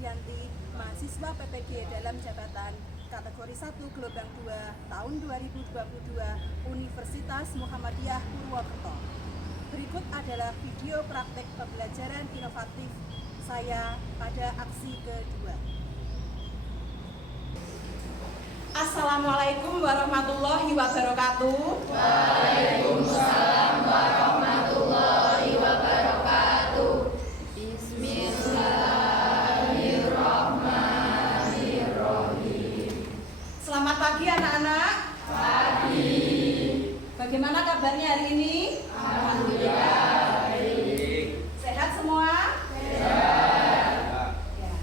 Ardianti, mahasiswa PPG dalam jabatan kategori 1 gelombang 2 tahun 2022 Universitas Muhammadiyah Purwokerto. Berikut adalah video praktek pembelajaran inovatif saya pada aksi kedua. Assalamualaikum warahmatullahi wabarakatuh. Waalaikumsalam warahmatullahi wabarakatuh. Bismillahirrahmanirrahim. Selamat pagi anak-anak. Pagi. Bagaimana kabarnya hari ini? Alhamdulillah baik. Sehat semua? Sehat. Ya.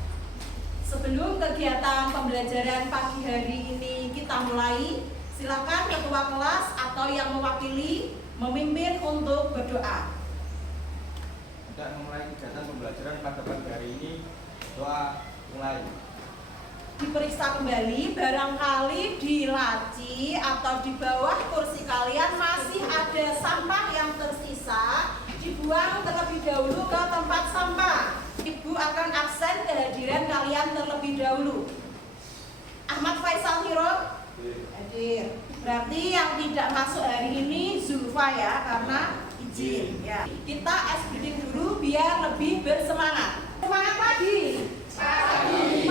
Sebelum kegiatan pembelajaran pagi hari ini kita mulai, silakan ketua kelas atau yang mewakili memimpin untuk berdoa. Untuk memulai kegiatan pembelajaran pada pagi hari ini, doa mulai. Diperiksa kembali, barangkali di laci atau di bawah kursi kalian masih ada sampah yang tersisa, dibuang terlebih dahulu ke tempat sampah. Ibu akan absen kehadiran kalian terlebih dahulu. Ahmad Faisal Hiro hadir. Berarti yang tidak masuk hari ini Zulfa ya, karena izin ya. Kita es breathing dulu biar lebih bersemangat. Semangat pagi. Pagi.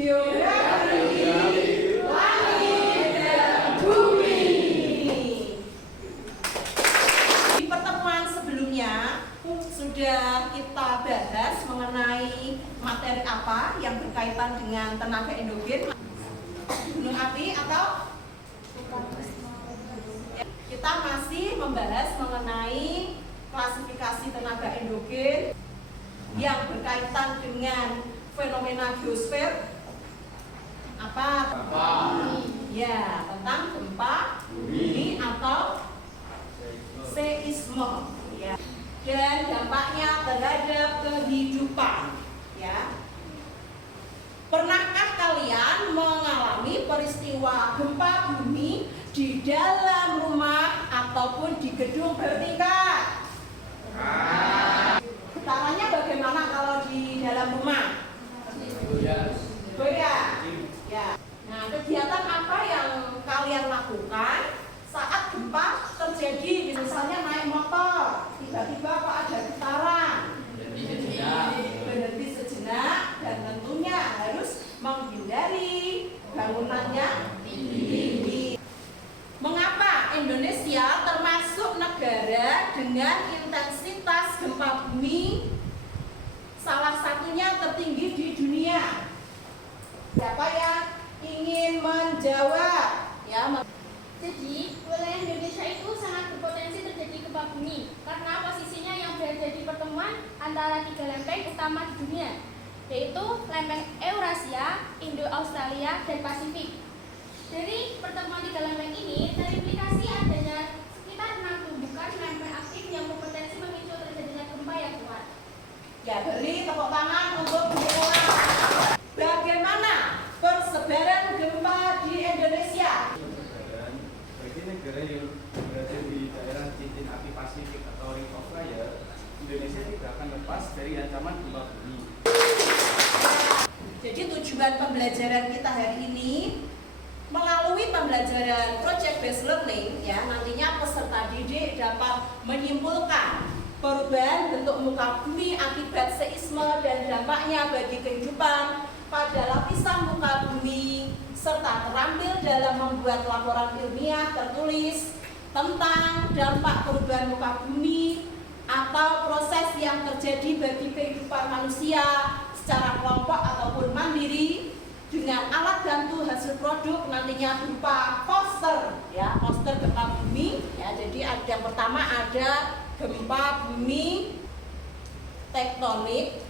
Geografi langit dan bumi. Di pertemuan sebelumnya sudah kita bahas mengenai materi apa yang berkaitan dengan tenaga endogen, gunung api atau kita masih membahas mengenai klasifikasi tenaga endogen yang berkaitan dengan fenomena geosfer. Apa? Ya, tentang gempa bumi atau seisme ya. Dan dampaknya terhadap kehidupan ya. Pernahkah kalian mengalami peristiwa gempa bumi di dalam rumah ataupun di gedung bertingkat? Caranya bagaimana kalau di dalam rumah? Goyang. Ya. Nah, kegiatan apa yang kalian lakukan saat gempa terjadi? Misalnya naik motor, tiba-tiba kok ada getaran. Berhenti sejenak dan tentunya harus menghindari bangunannya tinggi. Mengapa Indonesia termasuk negara dengan intensitas gempa bumi salah satunya tertinggi di dunia? Siapa yang ingin menjawab? Ya. Jadi, wilayah Indonesia itu sangat berpotensi terjadi gempa bumi karena posisinya yang berada di pertemuan antara tiga lempeng utama di dunia, yaitu lempeng Eurasia, Indo-Australia, dan Pasifik. Dari pertemuan tiga lempeng ini terimplikasi adanya sekitar 6 tumbukan lempeng aktif yang berpotensi memicu terjadinya gempa yang kuat. Ya, beri tepuk tangan untuk sekolah. Bagaimana persebaran gempa di Indonesia? Bagi negara yang berada di daerah cincin api Pasifik atau Ring of Fire, Indonesia tidak akan lepas dari ancaman gempa bumi. Jadi tujuan pembelajaran kita hari ini melalui pembelajaran project based learning ya, nantinya peserta didik dapat menyimpulkan perubahan bentuk muka bumi akibat seisme dan dampaknya bagi kehidupan pada lapisan muka bumi, serta terampil dalam membuat laporan ilmiah tertulis tentang dampak perubahan muka bumi atau proses yang terjadi bagi kehidupan manusia secara kelompok ataupun mandiri dengan alat bantu hasil produk nantinya berupa poster ya, poster gempa bumi ya. Jadi yang pertama ada gempa bumi tektonik,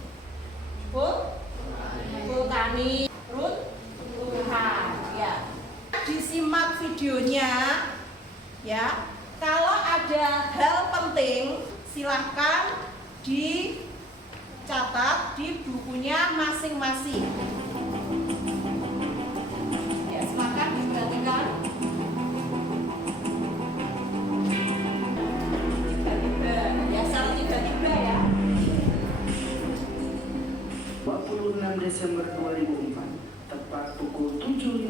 vulkanik, runtuhan ya. Disimak videonya ya. Kalau ada hal penting silahkan dicatat di bukunya masing-masing. Ya, silakan diperhatikan. Tiba-tiba ya, secara tiba-tiba ya. Desember 2004, tepat pukul 7.58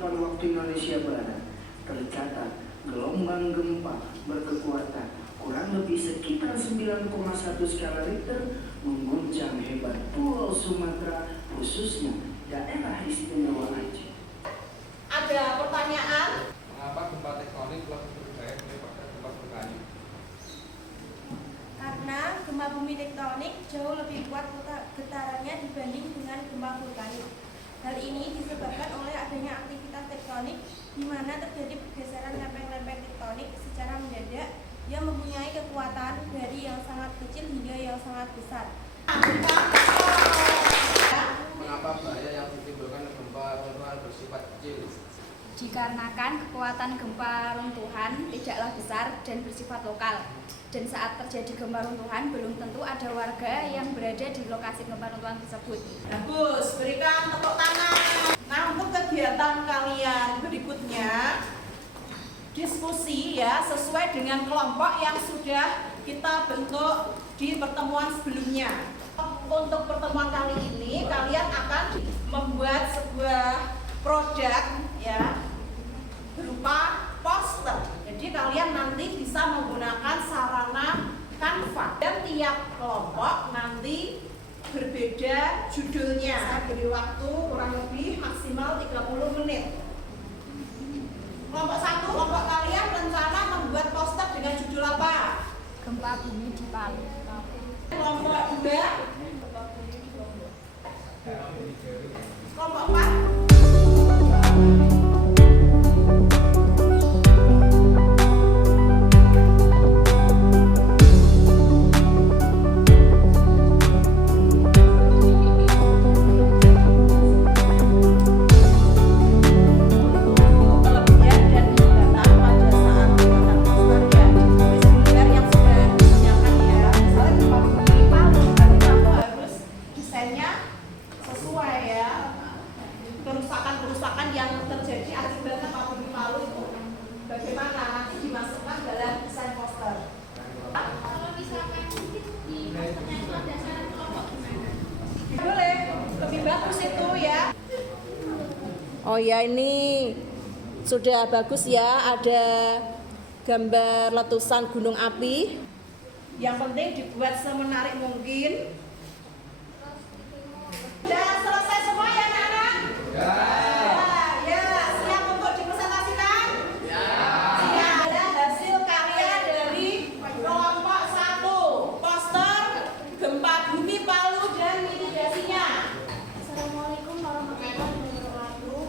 waktu Indonesia Barat, tercatat gelombang gempa berkekuatan kurang lebih sekitar 9,1 skala Richter mengguncang hebat Pulau Sumatera, khususnya daerah istimewa Aceh. Ada pertanyaan? Mengapa gempa tektonik lebih berbahaya daripada gempa vulkanik? Karena gempa bumi tektonik jauh lebih kuat getarannya dibanding dengan gempa vulkanik. Hal ini disebabkan oleh adanya aktivitas tektonik di mana terjadi pergeseran lempeng-lempeng tektonik secara mendadak yang mempunyai kekuatan dari yang sangat kecil hingga yang sangat besar. Mengapa bahaya yang ditimbulkan gempa runtuhan bersifat kecil? Dikarenakan kekuatan gempa runtuhan tidaklah besar dan bersifat lokal. Dan saat terjadi gempa runtuhan belum tentu ada warga yang berada di lokasi gempa runtuhan tersebut. Bagus, berikan tepuk tangan. Nah, untuk kegiatan kalian berikutnya diskusi ya sesuai dengan kelompok yang sudah kita bentuk di pertemuan sebelumnya. Untuk pertemuan kali ini kalian akan membuat sebuah produk ya berupa poster. Jadi kalian nanti bisa menggunakan sarana Canva dan tiap kelompok nanti berbeda judulnya. Saya beri waktu kurang lebih maksimal 30 menit. Kelompok 1, kelompok kalian rencana membuat poster dengan judul apa? Gempa bumi di Palu. Kelompok 2, kelompok 4. Kerusakan yang terjadi akibat gempa bumi Palu itu bagaimana nanti dimasukkan dalam desain poster. Kalau misalkan di posternya itu ada syarat kelompok gimana? Boleh, lebih bagus itu ya. Oh ya, ini sudah bagus ya, ada gambar letusan gunung api. Yang penting dibuat semenarik mungkin. Sudah selesai semua ya anak-anak? Ya, siap untuk dipresentasikan? Siap. Ada hasil karya dari kelompok 1, poster gempa bumi Palu dan mitigasinya. Assalamualaikum warahmatullahi wabarakatuh.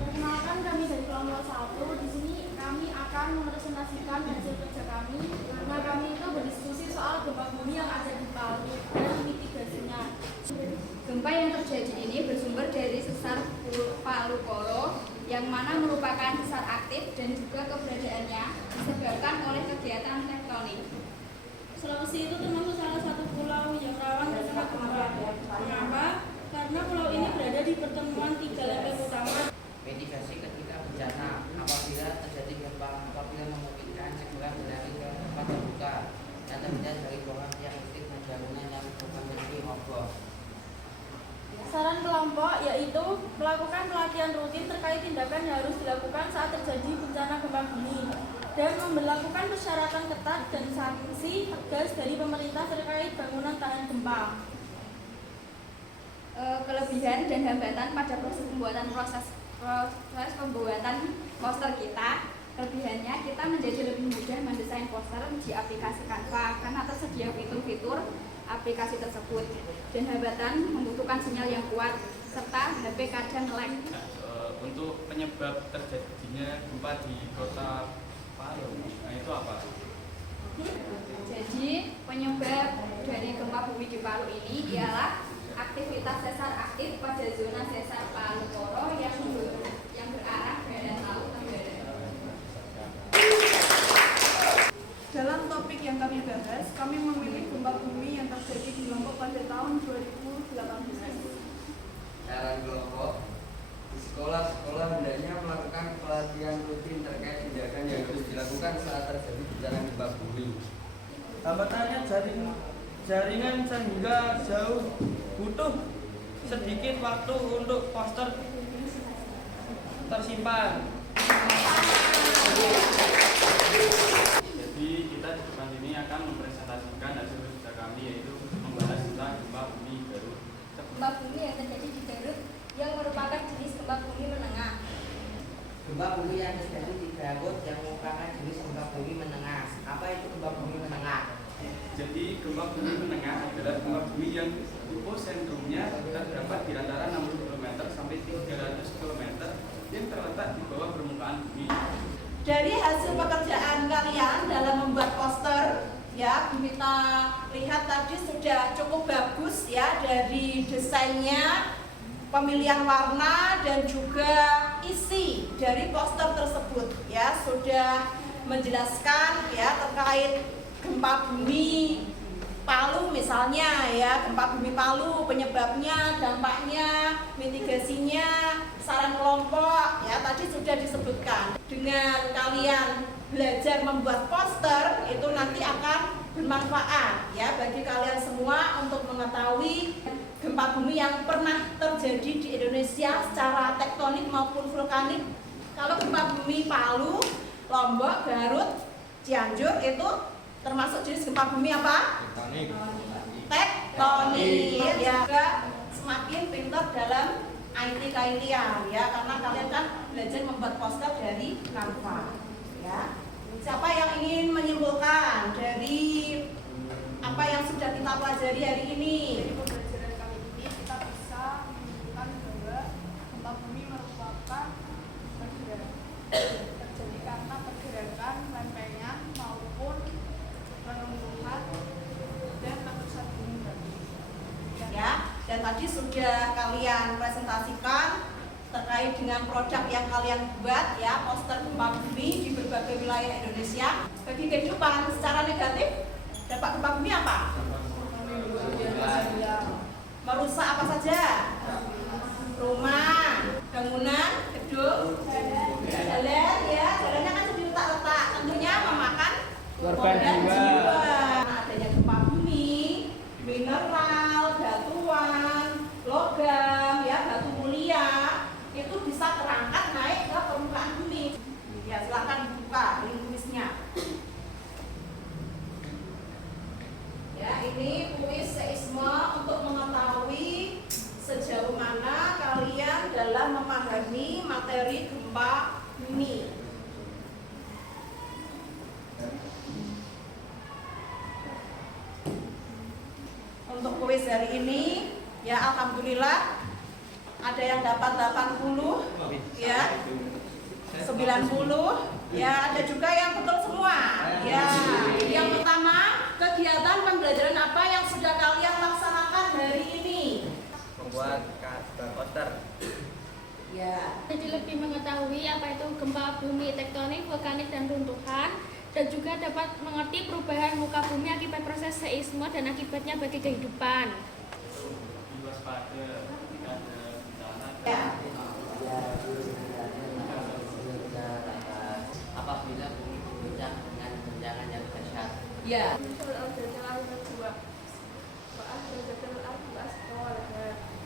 Perkenalkan, kami dari kelompok 1. Di sini kami akan mempresentasikan hasil kerja kami. Nah, kami itu berdiskusi soal gempa bumi yang ada di Palu dan mitigasinya. Gempa yang terjadi ini bersumber dari sesar Palu Koro yang mana merupakan sesar aktif dan juga keberadaannya disebabkan oleh kegiatan tektonik. Sulawesi itu termasuk salah satu pulau yang rawan terkena gempa. Mengapa? Karena pulau ini berada di pertemuan 3 lempeng utama. Mitigasi ketika bencana apabila terjadi gempa apabila memungkinkan segera berlari ke tempat terbuka dan terhindar dari bongkar tiang listrik dan bangunan yang berpotensi roboh. Saran kelompok yaitu melakukan pelatihan rutin terkait tindakan yang harus dilakukan saat terjadi bencana gempa bumi dan memberlakukan persyaratan ketat dan sanksi tegas dari pemerintah terkait bangunan tahan gempa. Kelebihan dan hambatan pada proses pembuatan poster kita. Kelebihannya kita menjadi lebih mudah mendesain poster di aplikasi Canva karena tersedia fitur-fitur aplikasi tersebut. Dan hambatan membutuhkan sinyal yang kuat serta HP kadang lag. Untuk penyebab terjadinya gempa di kota Palu, nah itu apa? Jadi penyebab dari gempa bumi di Palu ini ialah aktivitas sesar aktif pada zona sesar Palu Koro yang berarah barat laut tenggara. Dalam topik yang kami bahas, kami memilih gempa bumi yang terjadi di Lombok pada tahun 2018. Saran kelompok, di sekolah-sekolah hendaknya melakukan pelatihan rutin terkait tindakan yang harus dilakukan saat terjadi bencana gempa bumi. Hambatannya jaring jaringan sehingga jauh butuh sedikit waktu untuk poster tersimpan. Jadi kita di depan ini akan mempresentasikan hasil kerja kami, yaitu membahas tentang gempa bumi Garut. Gempa bumi yang terjadi di Garut yang merupakan jenis gempa bumi menengah. Gempa bumi yang terjadi di Garut yang merupakan jenis gempa bumi menengah. Apa itu gempa bumi menengah? Jadi gempa bumi menengah adalah gempa bumi yang hiposentrumnya terdapat di antara 60 km sampai 300 km yang terletak di bawah permukaan bumi. Dari hasil pekerjaan kalian dalam membuat poster, ya kita lihat tadi sudah cukup bagus ya dari desainnya, pemilihan warna dan juga isi dari poster tersebut ya sudah menjelaskan ya terkait gempa bumi Palu misalnya ya, gempa bumi Palu penyebabnya, dampaknya, mitigasinya, saran kelompok ya tadi sudah disebutkan. Dengan kalian belajar membuat poster itu nanti akan bermanfaat ya bagi kalian semua untuk mengetahui gempa bumi yang pernah terjadi di Indonesia secara tektonik maupun vulkanik. Kalau gempa bumi Palu, Lombok, Garut, Cianjur itu termasuk jenis gempa bumi apa? Tektonik. Ya, juga semakin pintar dalam IT kalian ya, karena kalian kan belajar membuat poster dari Canva. Ya, siapa yang ingin menyimpulkan dari apa yang sudah kita pelajari hari ini? Dari pembelajaran kali ini kita bisa menunjukkan bahwa gempa bumi merupakan terjadi karena pergerakan lempengan maupun reruntuhan dan letusan gunung berapi. Ya, dan tadi sudah kalian presentasikan terkait dengan produk yang kalian buat ya, poster gempa bumi di berbagai wilayah Indonesia. Bagi kehidupan secara negatif, dampak gempa bumi apa? Merusak apa saja? Rumah, bangunan, gedung, jalan ya, jalannya kan sudah retak-retak, tentunya memakan Korban jiwa. Adanya gempa bumi, mineral, batuan, logam, ya batu mulia itu bisa terangkat naik ke permukaan bumi. Ya silakan buka link kuisnya. Ya ini kuis seisme untuk mengetahui sejauh mana kalian dalam memahami materi gempa bumi. Untuk kuis hari ini ya alhamdulillah ada yang dapat 80 ya 90 ya, ada juga yang betul semua ya. Yang pertama, kegiatan pembelajaran apa yang sudah kalian laksanakan hari ini? Membuat poster. Ya, Jadi lebih mengetahui apa itu gempa bumi tektonik, vulkanik, dan runtuhan, dan juga dapat mengerti perubahan muka bumi akibat proses seisme dan akibatnya bagi kehidupan. Waspada ketika ada bencana. ya. Apabila bumi bergoncang dengan goncangan yang dahsyat. Ya.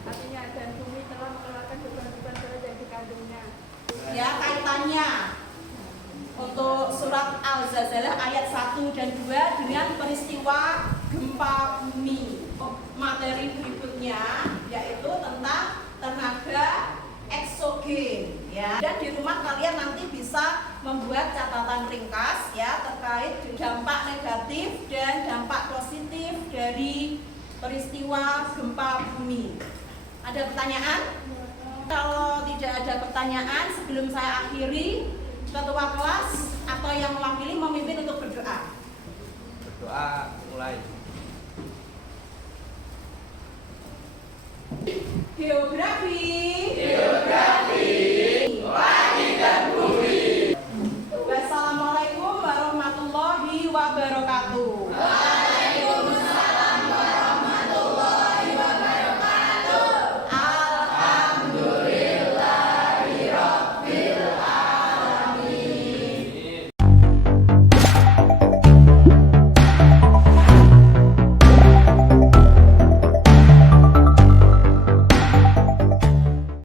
Artinya dan bumi telah mengeluarkan beban-beban berat yang dikandungnya. Ya, kaitannya untuk surat Al-Zalzalah ayat 1 dan 2 dengan peristiwa gempa bumi. Materi berikutnya yaitu tentang tenaga eksogen ya. Dan di rumah kalian nanti bisa membuat catatan ringkas ya terkait dampak negatif dan dampak positif dari peristiwa gempa bumi. Ada pertanyaan? Kalau tidak ada pertanyaan, sebelum saya akhiri, ketua kelas atau yang mewakili memimpin untuk berdoa. Berdoa mulai. Geografi.